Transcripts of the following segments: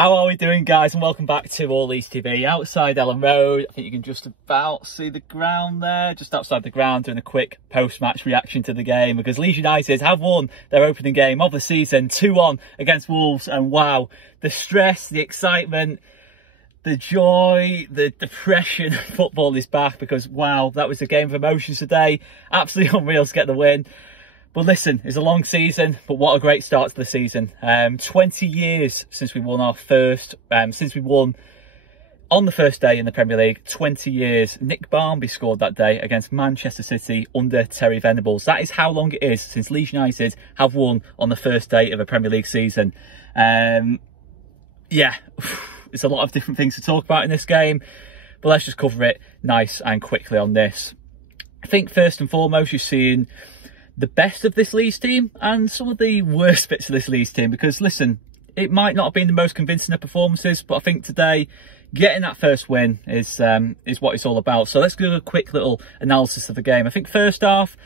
How are we doing, guys? And welcome back to 𝐅𝐍 TV. Outside Ellen Road, I think you can just about see the ground there, just outside the ground, doing a quick post-match reaction to the game, because Leeds United have won their opening game of the season 2-1 against Wolves. And wow, the stress, the excitement, the joy, the depression of football is back, because wow, that was a game of emotions today. Absolutely unreal to get the win. But listen, it's a long season, but what a great start to the season. 20 years since we won our first, since we won on the first day in the Premier League, 20 years. Nick Barmby scored that day against Manchester City under Terry Venables. That is how long it is since Leeds United have won on the first day of a Premier League season. Yeah, there's a lot of different things to talk about in this game, but let's just cover it nice and quickly on this. I think first and foremost, you're seeing the best of this Leeds team and some of the worst bits of this Leeds team, because listen, it might not have been the most convincing of performances, but I think today getting that first win is what it's all about. So let's do a quick little analysis of the game. I think first half,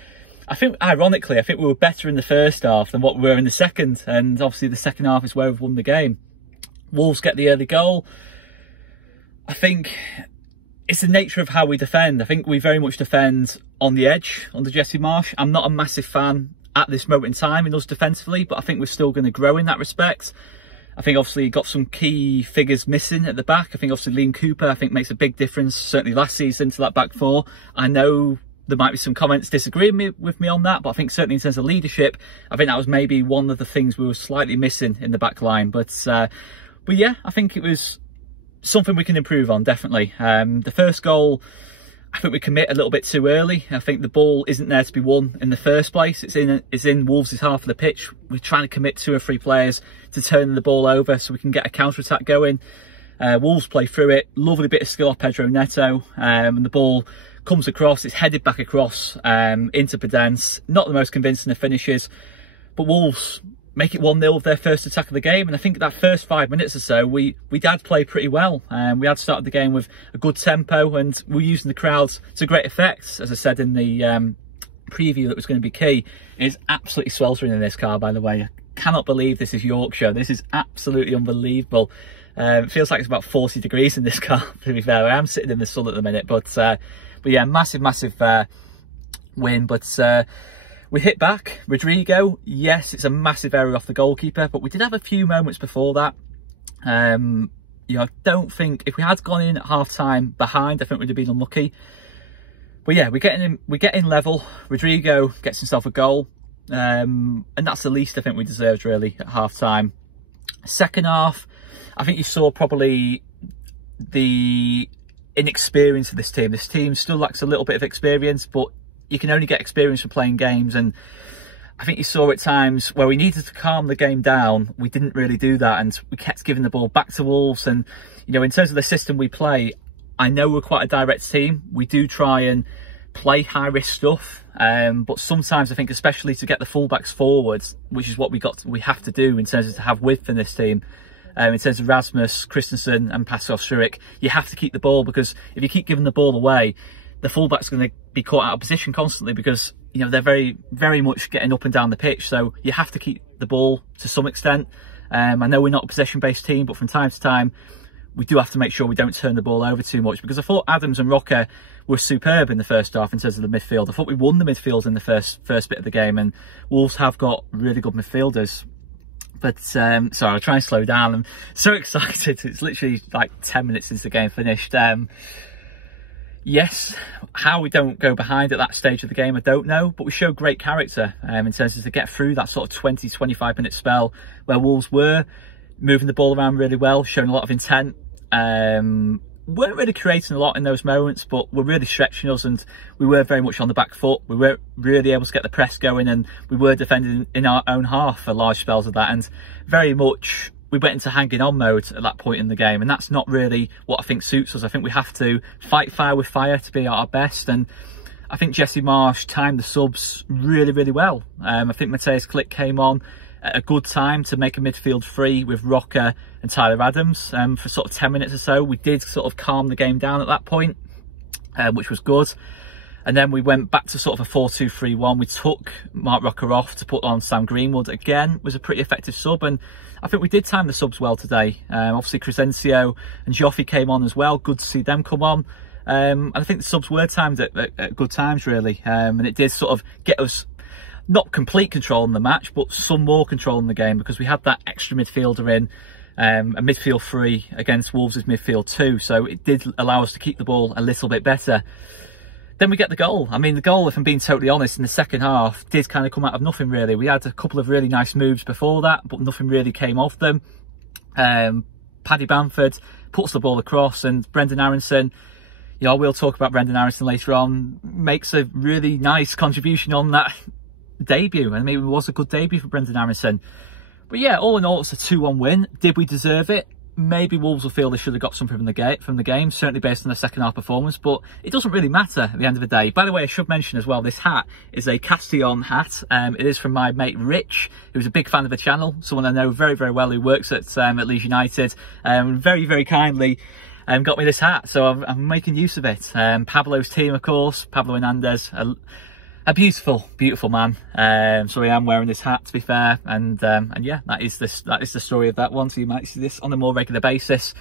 ironically, I think we were better in the first half than what we were in the second, and obviously the second half is where we've won the game. Wolves get the early goal. I think it's the nature of how we defend. I think we very much defend on the edge under Jesse Marsch. I'm not a massive fan at this moment in time in us defensively, but I think we're still going to grow in that respect. I think obviously got some key figures missing at the back. I think obviously Liam Cooper, I think, makes a big difference, certainly last season, to that back four. I know there might be some comments disagreeing with me on that, but I think certainly in terms of leadership, I think that was maybe one of the things we were slightly missing in the back line. But yeah, I think it was something we can improve on, definitely. The first goal, I think we commit a little bit too early. I think the ball isn't there to be won in the first place. It's in Wolves' half of the pitch. We're trying to commit 2 or 3 players to turn the ball over so we can get a counter-attack going. Wolves play through it. Lovely bit of skill off Pedro Neto. And the ball comes across. It's headed back across into Podence. Not the most convincing of finishes, but Wolves make it 1-0 of their first attack of the game. And I think that first 5 minutes or so, we did play pretty well. We had started the game with a good tempo, and we were using the crowds to great effect. As I said in the preview that was going to be key, it's absolutely sweltering in this car, by the way. I cannot believe this is Yorkshire. This is absolutely unbelievable. It feels like it's about 40 degrees in this car, to be fair. I am sitting in the sun at the minute, but yeah, massive win. But we hit back. Rodrigo, yes, it's a massive error off the goalkeeper, but we did have a few moments before that. You know, I don't think if we had gone in at half-time behind, I think we'd have been unlucky. But yeah, we're getting level. Rodrigo gets himself a goal, and that's the least I think we deserved really at half-time. Second half, I think you saw probably the inexperience of this team. This team still lacks a little bit of experience, but you can only get experience from playing games, and I think you saw at times where we needed to calm the game down, we didn't really do that, and we kept giving the ball back to Wolves. And you know, in terms of the system we play, I know we're quite a direct team. We do try and play high risk stuff, but sometimes I think, especially to get the fullbacks forwards, which is what we have to do in terms of to have width in this team. In terms of Rasmus, Christensen and Pascal Struijk, you have to keep the ball, because if you keep giving the ball away, the fullback's going to be caught out of position constantly, because you know they're very much getting up and down the pitch. So you have to keep the ball to some extent. I know we're not a possession-based team, but from time to time we do have to make sure we don't turn the ball over too much, because I thought Adams and Roca were superb in the first half in terms of the midfield. I thought we won the midfield in the first bit of the game, and Wolves have got really good midfielders. But sorry, I'll try and slow down. I'm so excited. It's literally like 10 minutes since the game finished. Yes, how we don't go behind at that stage of the game, I don't know, but we showed great character in terms of to get through that sort of 20-25 minute spell where Wolves were moving the ball around really well, showing a lot of intent. Weren't really creating a lot in those moments, but were really stretching us, and we were very much on the back foot. We weren't really able to get the press going, and we were defending in our own half for large spells of that, and very much we went into hanging on mode at that point in the game, and that's not really what I think suits us. I think we have to fight fire with fire to be at our best, and I think Jesse Marsch timed the subs really well. I think Matthias Glick came on at a good time to make a midfield free with Roca and Tyler Adams for sort of 10 minutes or so. We did sort of calm the game down at that point, which was good. And then we went back to sort of a 4-2-3-1. We took Mark Rocker off to put on Sam Greenwood. Again, was a pretty effective sub. And I think we did time the subs well today. Obviously, 𝐿𝐍𝐄 and 𝐉𝐎𝐈𝐍 came on as well. Good to see them come on. And I think the subs were timed at good times, really. And it did sort of get us not complete control in the match, but some more control in the game, because we had that extra midfielder in, a midfield 3 against Wolves' midfield 2. So it did allow us to keep the ball a little bit better. Then we get the goal. I mean, the goal, if I'm being totally honest, in the second half did kind of come out of nothing, really. We had a couple of really nice moves before that, but nothing really came off them. Paddy Bamford puts the ball across, and Brenden Aaronson, you know, we'll talk about Brenden Aaronson later on, makes a really nice contribution on that debut. I mean, it was a good debut for Brenden Aaronson. But yeah, all in all, it's a 2-1 win. Did we deserve it? Maybe Wolves will feel they should have got something from the game, certainly based on the second half performance, but it doesn't really matter at the end of the day. By the way, I should mention as well, this hat is a Castillon hat. It is from my mate Rich, who's a big fan of the channel, someone I know very, very well, who works at Leeds United, very, very kindly got me this hat, so I'm making use of it. Pablo's team, of course, Pablo Hernandez, a beautiful, beautiful man. So I am wearing this hat, to be fair, and yeah, that is the story of that one. So you might see this on a more regular basis.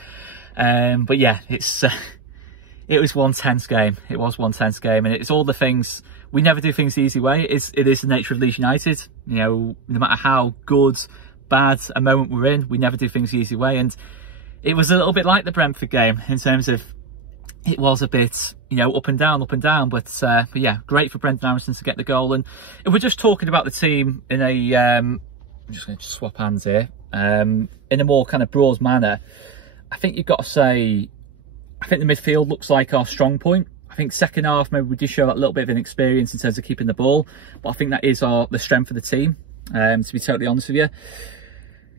But yeah, it was one tense game. It was one tense game, and it's all the things. We never do things the easy way. It is the nature of Leeds United. You know, no matter how good, bad a moment we're in, we never do things the easy way. And it was a little bit like the Brentford game in terms of, it was a bit, you know, up and down, but yeah, great for Brenden Aaronson to get the goal. And if we're just talking about the team in a, I'm just going to swap hands here, in a more kind of broad manner, I think you've got to say, I think the midfield looks like our strong point. I think second half, maybe we did show that little bit of inexperience in terms of keeping the ball, but I think that is the strength of the team, to be totally honest with you.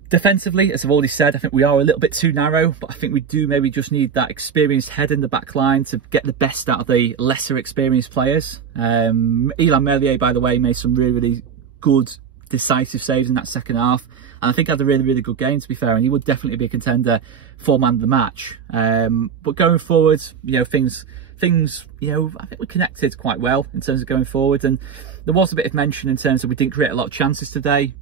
Defensively, as I've already said, I think we are a little bit too narrow, but I think we do maybe just need that experienced head in the back line to get the best out of the lesser experienced players. 𝐼𝐍 Meslier, by the way, made some really, really good, decisive saves in that second half. And I think had a really, really good game, to be fair, and he would definitely be a contender for man of the match. But going forward, you know, things, you know, I think we connected quite well in terms of going forward. And there was a bit of mention in terms of we didn't create a lot of chances today.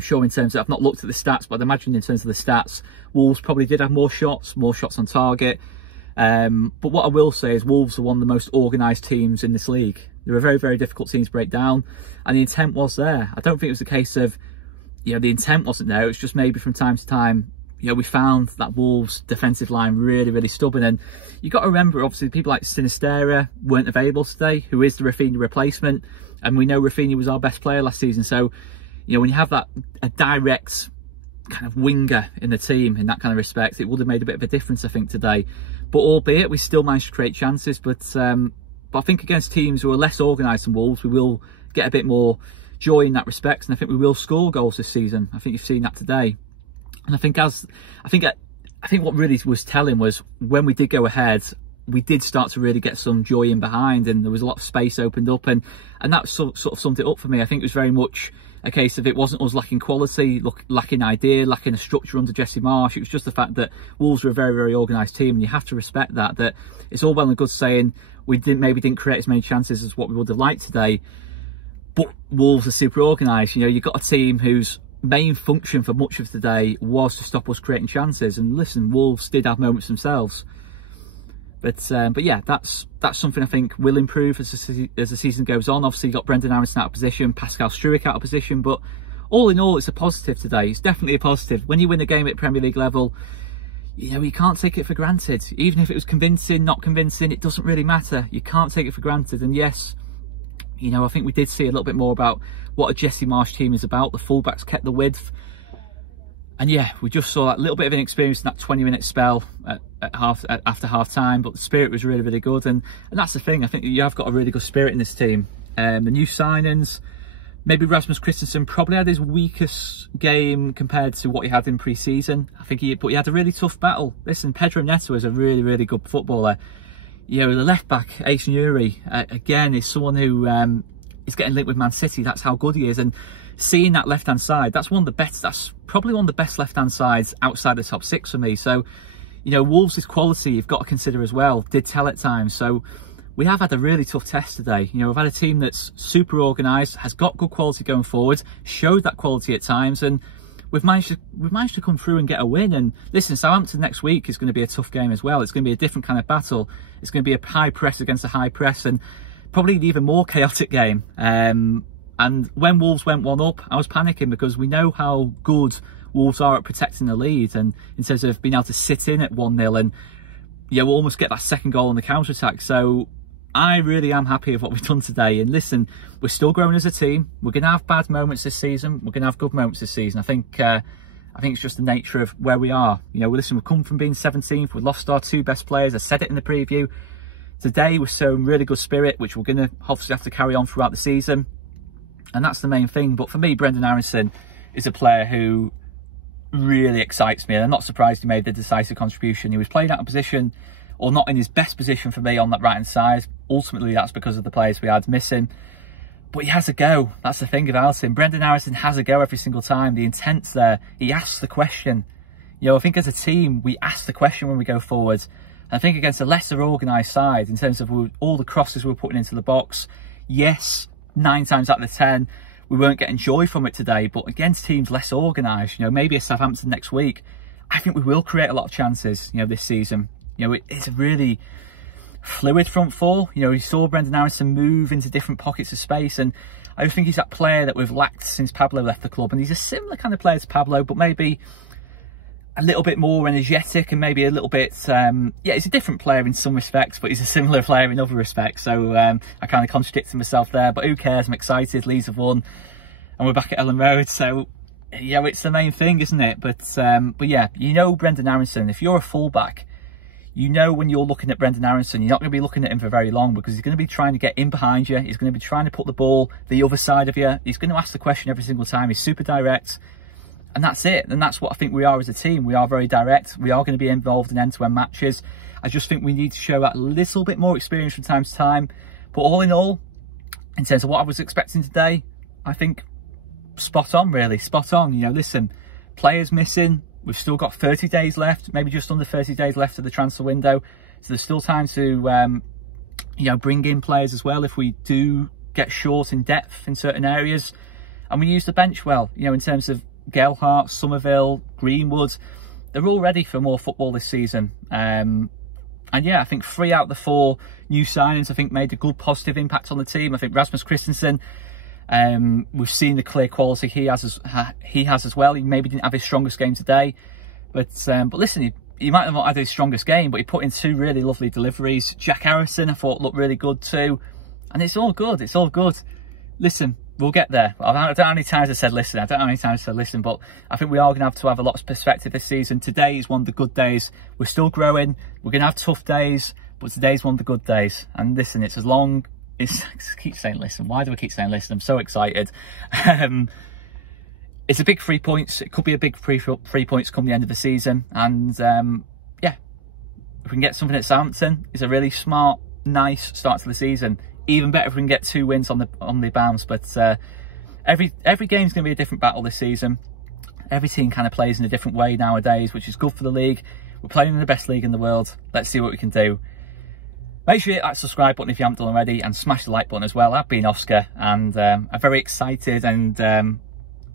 Sure, in terms of, I've not looked at the stats, but I'd imagine in terms of the stats, Wolves probably did have more shots on target. But what I will say is Wolves are one of the most organised teams in this league. They're a very, very difficult team to break down, and the intent was there. I don't think it was a case of, you know, the intent wasn't there. It was just maybe from time to time, you know, we found that Wolves defensive line really, really stubborn. And you've got to remember, obviously, people like Sinisterra weren't available today, who is the Raphinha replacement. And we know Raphinha was our best player last season. So, you know, when you have that, a direct kind of winger in the team in that kind of respect, it would have made a bit of a difference, I think, today. But albeit, we still managed to create chances. But I think against teams who are less organised than Wolves, we will get a bit more joy in that respect. And I think we will score goals this season. I think you've seen that today. And I think what really was telling was when we did go ahead, we did start to really get some joy in behind, and there was a lot of space opened up, and that sort of summed it up for me. I think it was very much a case of it wasn't us lacking quality, lacking idea, lacking a structure under Jesse Marsch. It was just the fact that Wolves were a very, very organised team, and you have to respect that it's all well and good saying we maybe didn't create as many chances as what we would have liked today, but Wolves are super organised. You know, you've got a team whose main function for much of the day was to stop us creating chances. And listen, Wolves did have moments themselves, but yeah, that's something I think will improve as the season goes on. Obviously, you got Brenden Aaronson out of position, Pascal Struijk out of position, but all in all, it's a positive today. It's definitely a positive. When you win a game at Premier League level, you know, you can't take it for granted. Even if it was convincing, not convincing, it doesn't really matter. You can't take it for granted. And yes, you know, I think we did see a little bit more about what a Jesse Marsch team is about. The fullbacks kept the width. And yeah, we just saw that little bit of inexperience in that 20-minute spell after half time, but the spirit was really, really good. And that's the thing. I think you have got a really good spirit in this team. The new signings, maybe Rasmus Christensen probably had his weakest game compared to what he had in pre-season. I think but he had a really tough battle. Listen, Pedro Neto is a really, really good footballer. You know, the left back, Aït-Nouri, again, is someone who is getting linked with Man City. That's how good he is. And seeing that left-hand side, that's probably one of the best left-hand sides outside the top 6 for me. So, you know, Wolves' quality you've got to consider as well, did tell at times. So we have had a really tough test today. You know, we've had a team that's super organised, has got good quality going forward, showed that quality at times, and we've managed to come through and get a win. And listen, Southampton next week is going to be a tough game as well. It's going to be a different kind of battle. It's going to be a high press against a high press, and probably an even more chaotic game. And when Wolves went 1-up, I was panicking because we know how good Wolves are at protecting the lead, and in terms of being able to sit in at 1-0 and, yeah, we'll almost get that second goal on the counter-attack. So I really am happy with what we've done today. And listen, we're still growing as a team. We're going to have bad moments this season. We're going to have good moments this season. I think it's just the nature of where we are. You know, listen, we've come from being 17th. We've lost our 2 best players. I said it in the preview. Today, we're showing really good spirit, which we're going to obviously have to carry on throughout the season. And that's the main thing. But for me, Brendan Aronson is a player who really excites me. And I'm not surprised he made the decisive contribution. He was playing out of position, or not in his best position for me on that right-hand side. Ultimately, that's because of the players we had missing. But he has a go. That's the thing about him. Brendan Aronson has a go every single time. The intent's there. He asks the question. You know, I think as a team, we ask the question when we go forward. And I think against a lesser organised side, in terms of all the crosses we're putting into the box, yes, 9 times out of 10, we weren't getting joy from it today. But against teams less organised, you know, maybe a Southampton next week, I think we will create a lot of chances, you know, this season. You know, it's a really fluid front four. You know, we saw Brendan Aronson move into different pockets of space, and I think he's that player that we've lacked since Pablo left the club. And he's a similar kind of player to Pablo, but maybe a little bit more energetic and maybe a little bit, yeah, he's a different player in some respects, but he's a similar player in other respects. So I kind of contradicted myself there, but who cares? I'm excited. Leeds have won, and we're back at Ellen Road. So yeah, it's the main thing, isn't it? But yeah, you know, Brendan Aronson, if you're a fullback, you know when you're looking at Brendan Aronson, you're not going to be looking at him for very long, because he's going to be trying to get in behind you. He's going to be trying to put the ball the other side of you. He's going to ask the question every single time. He's super direct, and that's it. And that's what I think we are as a team. We are very direct. We are going to be involved in end-to-end matches. I just think we need to show that little bit more experience from time to time. But all in all, in terms of what I was expecting today, I think spot on, really. Spot on. You know, listen, players missing. We've still got 30 days left, maybe just under 30 days left of the transfer window. So there's still time to, you know, bring in players as well if we do get short in depth in certain areas. And we use the bench well, you know, in terms of Gelhardt, Somerville, Greenwood. They're all ready for more football this season. And yeah, I think 3 out of the 4 new signings, I think, made a good positive impact on the team. I think Rasmus Christensen, we've seen the clear quality he has as well. He maybe didn't have his strongest game today, but listen, he might have not had his strongest game, but he put in 2 really lovely deliveries. Jack Harrison, I thought, looked really good too, and it's all good. It's all good. Listen, we'll get there. I don't know how many times I said listen. I don't know how many times I said listen, but I think we are going to have a lot of perspective this season. Today is one of the good days. We're still growing. We're going to have tough days, but today's one of the good days. And listen, it's as long. I keep saying listen. Why do I keep saying listen? I'm so excited. It's a big 3 points. It could be a big 3 points come the end of the season. And yeah, if we can get something at Southampton, it's a really smart, nice start to the season. Even better if we can get 2 wins on the bounce. But every game's going to be a different battle this season. Every team kind of plays in a different way nowadays, which is good for the league. We're playing in the best league in the world. Let's see what we can do. Make sure you hit that subscribe button if you haven't done already, and smash the like button as well. I've been Oscar, and I'm very excited and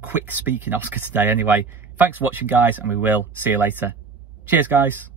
quick speaking Oscar today anyway. Thanks for watching, guys, and we will see you later. Cheers, guys.